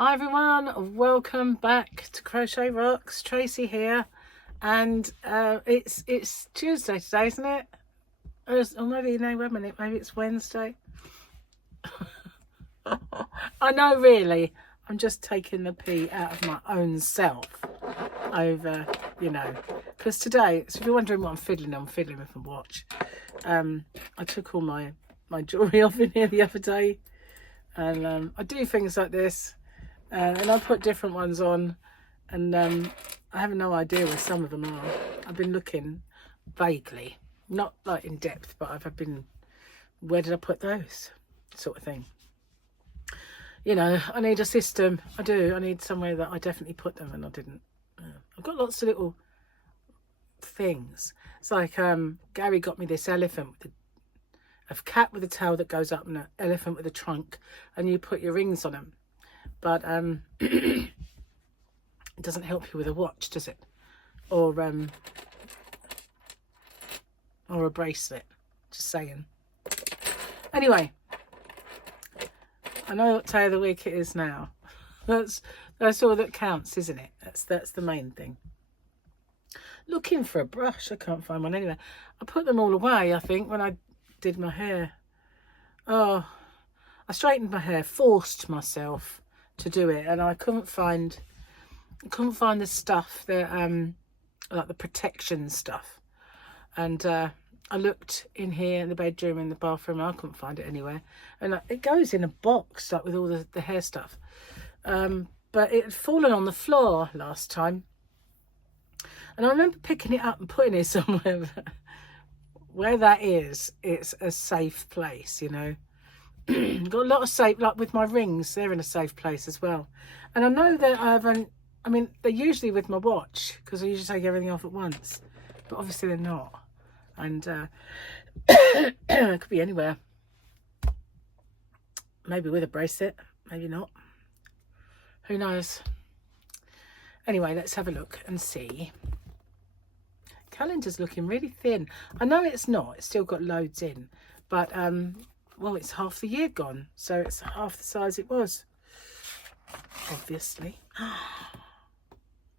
Hi everyone, welcome back to Crochet Rocks. Tracy here, and it's Tuesday today, isn't it? Or maybe no, wait a minute, maybe it's Wednesday. I know, really. I'm just taking the pee out of my own self over, because today, so if you're wondering what I'm fiddling with a watch. I took all my jewellery off in here the other day, and I do things like this. And I put different ones on, and I have no idea where some of them are. I've been looking vaguely, not like in depth, but I've been, where did I put those, sort of thing. I need a system. I do. I need somewhere that I definitely put them, and I didn't. I've got lots of little things. It's like Gary got me this elephant with a cat with a tail that goes up, and an elephant with a trunk, and you put your rings on them. But it doesn't help you with a watch, does it? Or a bracelet. Just saying. Anyway, I know what day of the week it is now. That's all that counts, isn't it? That's the main thing. Looking for a brush, I can't find one anywhere. I put them all away, I think, when I did my hair. Oh, I straightened my hair, forced myself to do it, and I couldn't find the stuff that like the protection stuff, and I looked in here in the bedroom, in the bathroom, and I couldn't find it anywhere, and it goes in a box like with all the hair stuff, but it had fallen on the floor last time, and I remember picking it up and putting it somewhere where that is. It's a safe place, Got a lot of safe, like with my rings, they're in a safe place as well. And I know that they're usually with my watch, because I usually take everything off at once, but obviously they're not. And it could be anywhere. Maybe with a bracelet, maybe not. Who knows? Anyway, let's have a look and see. Calendar's looking really thin. I know it's not, it's still got loads in, but well, it's half the year gone, so it's half the size it was, obviously.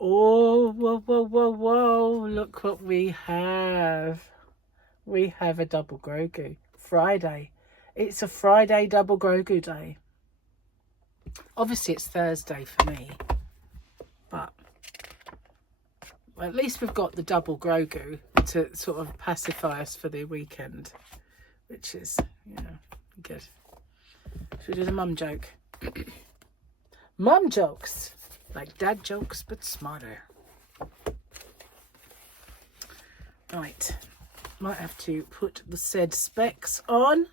Oh, whoa, whoa, whoa, whoa, look what we have. We have a double Grogu. Friday. It's a Friday double Grogu day. Obviously, it's Thursday for me, but well, at least we've got the double Grogu to sort of pacify us for the weekend, which is, good. Should we do the mum joke? Mum jokes, like dad jokes, but smarter. Right, might have to put the said specs on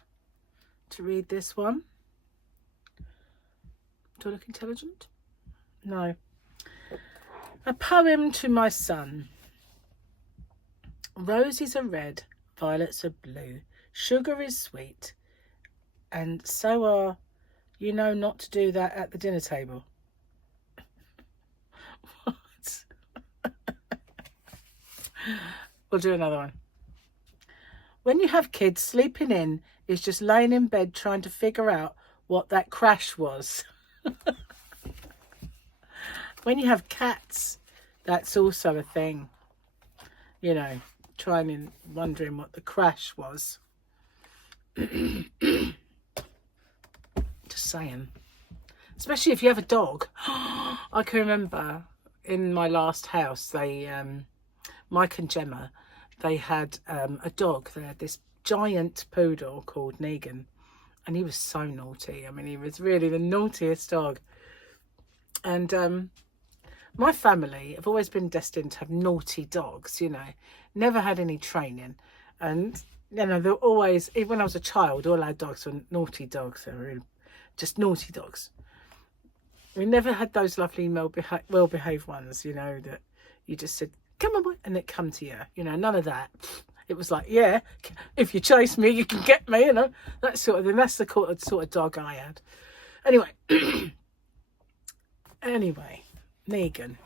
to read this one. Do I look intelligent? No. A poem to my son. Roses are red, violets are blue, sugar is sweet, and so are, not to do that at the dinner table. What? We'll do another one. When you have kids, sleeping in is just laying in bed trying to figure out what that crash was. When you have cats, that's also a thing. Trying and wondering what the crash was. Just saying. Especially if you have a dog. I can remember in my last house, they, Mike and Gemma, they had a dog. They had this giant poodle called Negan, and he was so naughty. He was really the naughtiest dog. And my family have always been destined to have naughty dogs, never had any training. And, they're always, even when I was a child, all our dogs were naughty dogs. They were really just naughty dogs. We never had those lovely well-behaved ones, that you just said, come on, boy, and they'd come to you. None of that. It was like, yeah, if you chase me, you can get me, that sort of thing. That's the sort of dog I had. Anyway, Negan.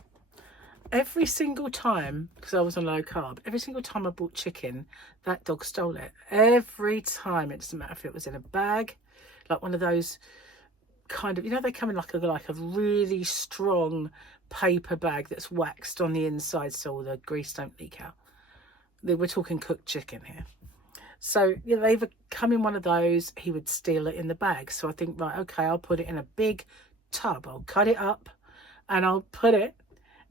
Every single time, because I was on low carb, every single time I bought chicken, that dog stole it. Every time. It doesn't matter if it was in a bag, like one of those kind of, you know, they come in like a really strong paper bag that's waxed on the inside so all the grease don't leak out. We're talking cooked chicken here. So, you know, they would come in one of those. He would steal it in the bag. So I think, right, okay, I'll put it in a big tub. I'll cut it up and I'll put it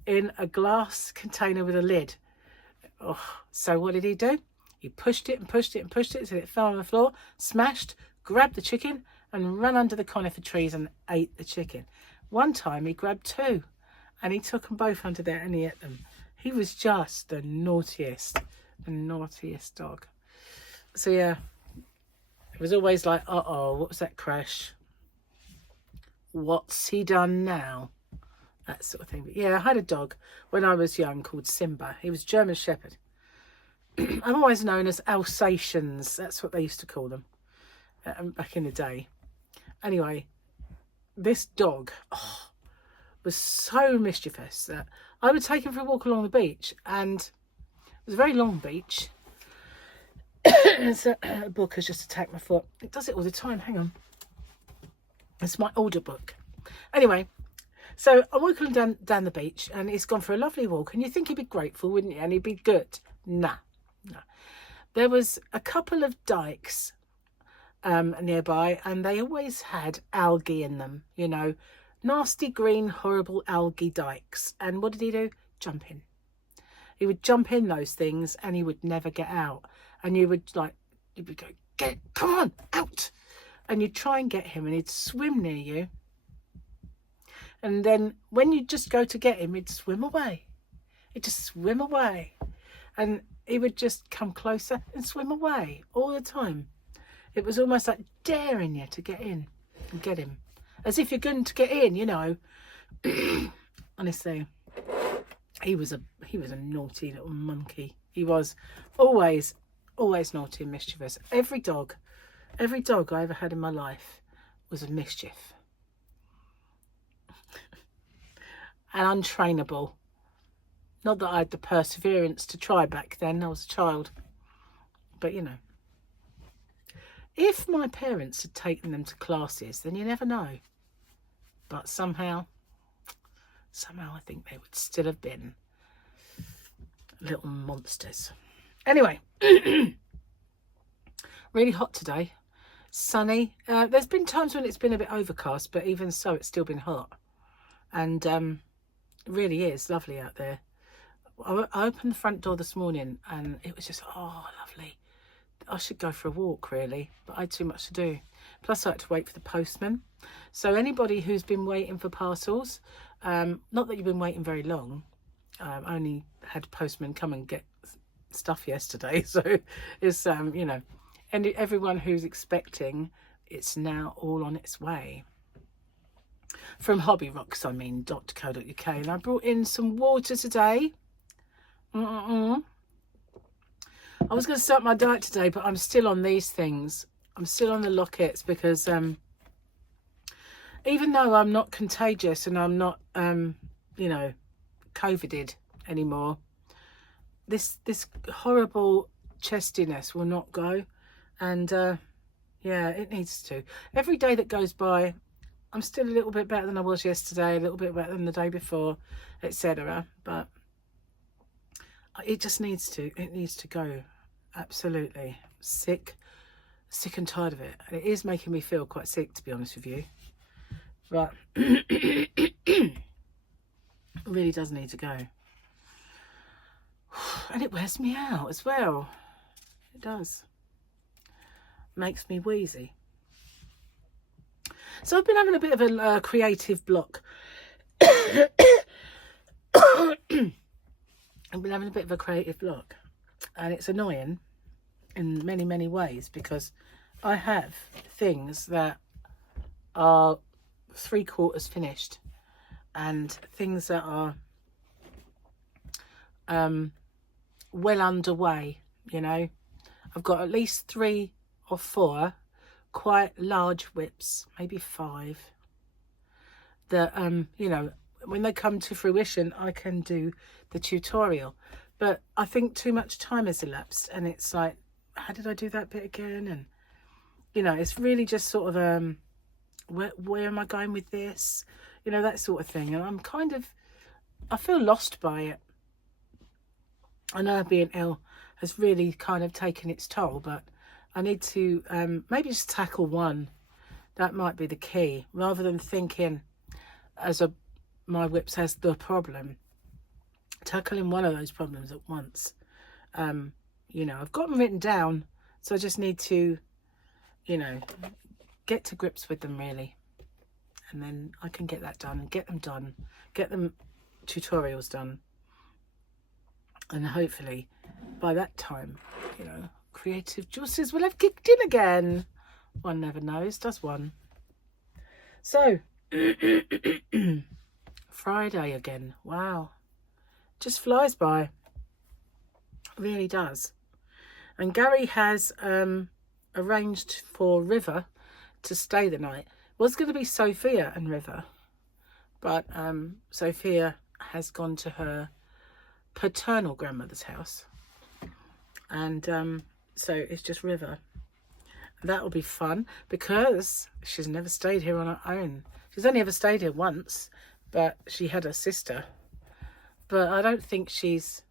in a glass container with a lid. Oh, so what did he do? He pushed it and pushed it and pushed it till it fell on the floor, smashed, grabbed the chicken and ran under the conifer trees and ate the chicken. One time he grabbed 2 and he took them both under there and he ate them. He was just the naughtiest dog. So yeah, it was always like, uh-oh, what was that crash? What's he done now? That sort of thing. But yeah, I had a dog when I was young called Simba. He was German Shepherd. Otherwise known as Alsatians. That's what they used to call them back in the day. Anyway, this dog was so mischievous that I would take him for a walk along the beach, and it was a very long beach. A book has just attacked my foot. It does it all the time. Hang on. It's my older book. Anyway, so I'm walking down the beach and he's gone for a lovely walk, and you think he'd be grateful, wouldn't you? And he'd be good. Nah. There was a couple of dikes nearby, and they always had algae in them, you know, nasty green horrible algae dikes. And what did he do? Jump in. He would jump in those things and he would never get out. And you would go, come on, out. And you'd try and get him and he'd swim near you. And then when you just go to get him, he'd swim away. He'd just swim away. And he would just come closer and swim away all the time. It was almost like daring you to get in and get him. As if you're going to get in, you know. Honestly, he was a naughty little monkey. He was always naughty and mischievous. Every dog I ever had in my life was a mischief. And untrainable. Not that I had the perseverance to try back then. I was a child. But, you know. If my parents had taken them to classes, then you never know. But somehow I think they would still have been little monsters. Anyway, really hot today. Sunny. There's been times when it's been a bit overcast, but even so, it's still been hot. And it really is lovely out there. I opened the front door this morning and it was just, oh, lovely. I should go for a walk, really, but I had too much to do. Plus, I had to wait for the postman. So anybody who's been waiting for parcels, not that you've been waiting very long. I only had postman come and get stuff yesterday. So it's, you know, and everyone who's expecting, it's now all on its way. From Hobby Rocks, I mean, .co.uk. And I brought in some water today. I was going to start my diet today, but I'm still on these things. I'm still on the lockets because even though I'm not contagious and I'm not, you know, COVIDed anymore, this horrible chestiness will not go. And yeah, it needs to. Every day that goes by, I'm still a little bit better than I was yesterday, a little bit better than the day before, etc. But it just needs to. It needs to go. Absolutely. Sick and tired of it. And it is making me feel quite sick, to be honest with you. But it really does need to go. And it wears me out as well. It does. Makes me wheezy. So I've been having a bit of a creative block. I've been having a bit of a creative block. And it's annoying in many, many ways because I have things that are 3/4 finished and things that are well underway, you know. I've got at least 3 or 4 quite large whips, maybe 5, that you know, when they come to fruition I can do the tutorial. But I think too much time has elapsed and it's like, how did I do that bit again? And you know, it's really just sort of where am I going with this? You know, that sort of thing. And I'm kind of, I feel lost by it. I know being ill has really kind of taken its toll, but I need to maybe just tackle one. That might be the key, rather than thinking as my WIP says the problem. Tackling one of those problems at once. You know, I've got them written down, so I just need to, you know, get to grips with them really, and then I can get that done, get them tutorials done, and hopefully by that time, you know, creative juices will have kicked in again. One never knows, does one? So Friday again. Wow, just flies by, it really does. And Gary has arranged for River to stay the night. It was going to be Sophia and River, but Sophia has gone to her paternal grandmother's house, and so it's just River. That will be fun because she's never stayed here on her own. She's only ever stayed here once, but she had her sister. But I don't think she's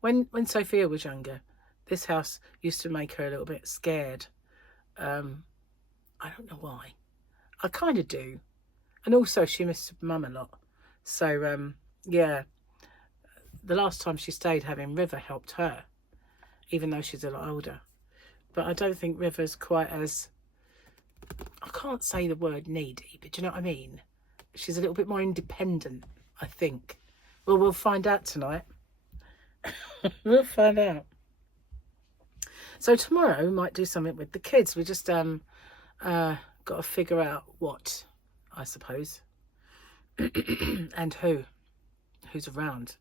when Sophia was younger, this house used to make her a little bit scared. I don't know why. I kind of do. And also she missed Mum a lot. So yeah, the last time she stayed, having River helped her, even though she's a lot older. But I don't think River's quite as, I can't say the word needy, but do you know what I mean? She's a little bit more independent, I think. Well, we'll find out tonight. We'll find out. So tomorrow we might do something with the kids. We just got to figure out what, I suppose, and who's around.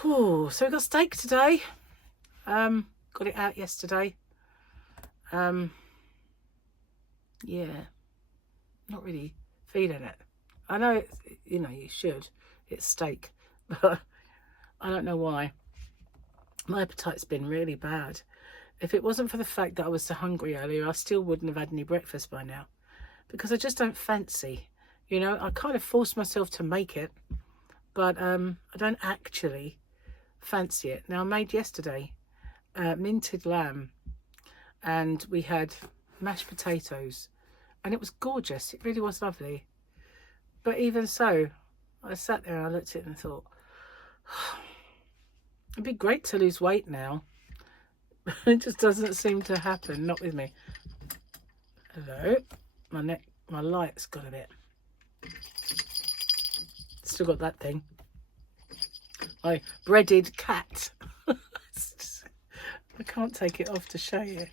Whew, so we got steak today. Got it out yesterday. Yeah, not really feeling it. I know it's, you know, you should. It's steak, but I don't know why. My appetite's been really bad. If it wasn't for the fact that I was so hungry earlier, I still wouldn't have had any breakfast by now, because I just don't fancy. You know, I kind of force myself to make it, but I don't actually fancy it. Now, I made yesterday minted lamb, and we had mashed potatoes, and it was gorgeous. It really was lovely. But even so, I sat there and I looked at it and thought, it'd be great to lose weight now. It just doesn't seem to happen, not with me. Hello, my neck, my light's got a bit. Still got that thing. My breaded cat. I can't take it off to show you.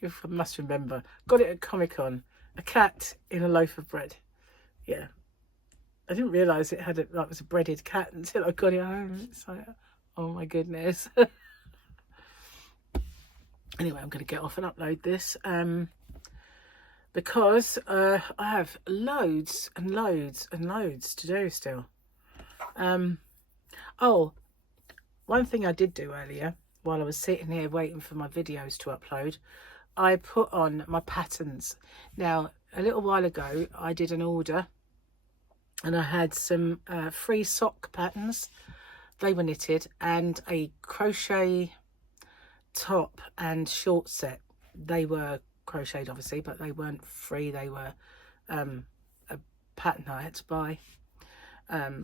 You must remember. Got it at Comic-Con. A cat in a loaf of bread. Yeah. I didn't realise it had like was a breaded cat until I got it home. It's like, oh my goodness. Anyway, I'm going to get off and upload this because I have loads and loads and loads to do still. Oh, one thing I did do earlier while I was sitting here waiting for my videos to upload, I put on my patterns. Now, a little while ago, I did an order and I had some free sock patterns. They were knitted, and a crochet top and short set. They were crocheted, obviously, but they weren't free. They were a pattern I had to buy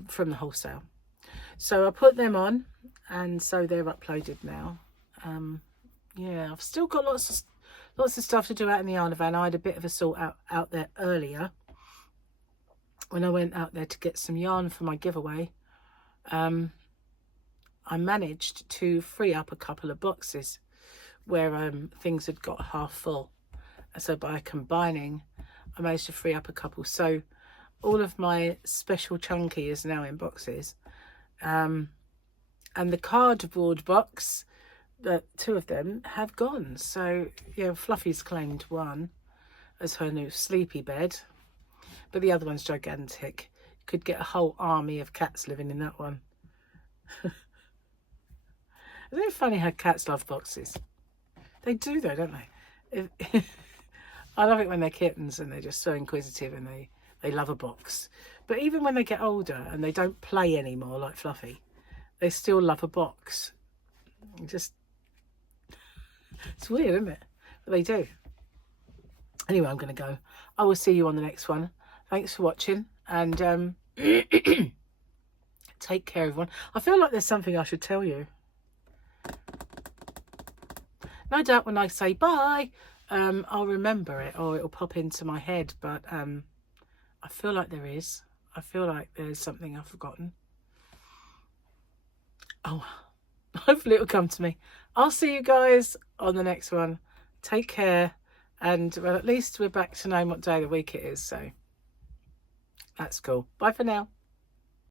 from the wholesale. So I put them on, and so they're uploaded now. Yeah, I've still got lots of stuff to do out in the yarn van. I had a bit of a sort out there earlier when I went out there to get some yarn for my giveaway. I managed to free up a couple of boxes where things had got half full. So by combining, I managed to free up a couple. So all of my special chunky is now in boxes. And the cardboard box, that two of them have gone. So yeah, Fluffy's claimed one as her new sleepy bed, but the other one's gigantic. Could get a whole army of cats living in that one. Isn't it funny how cats love boxes? They do though, don't they? I love it when they're kittens and they're just so inquisitive and they love a box. But even when they get older and they don't play anymore like Fluffy, they still love a box. Just, it's weird, isn't it? But they do. Anyway, I'm going to go. I will see you on the next one. Thanks for watching, and take care, everyone. I feel like there's something I should tell you. No doubt when I say bye, I'll remember it or it'll pop into my head, but I feel like there is. I feel like there's something I've forgotten. Oh, hopefully it'll come to me. I'll see you guys on the next one. Take care. And, well, at least we're back to knowing what day of the week it is, so that's cool. Bye for now.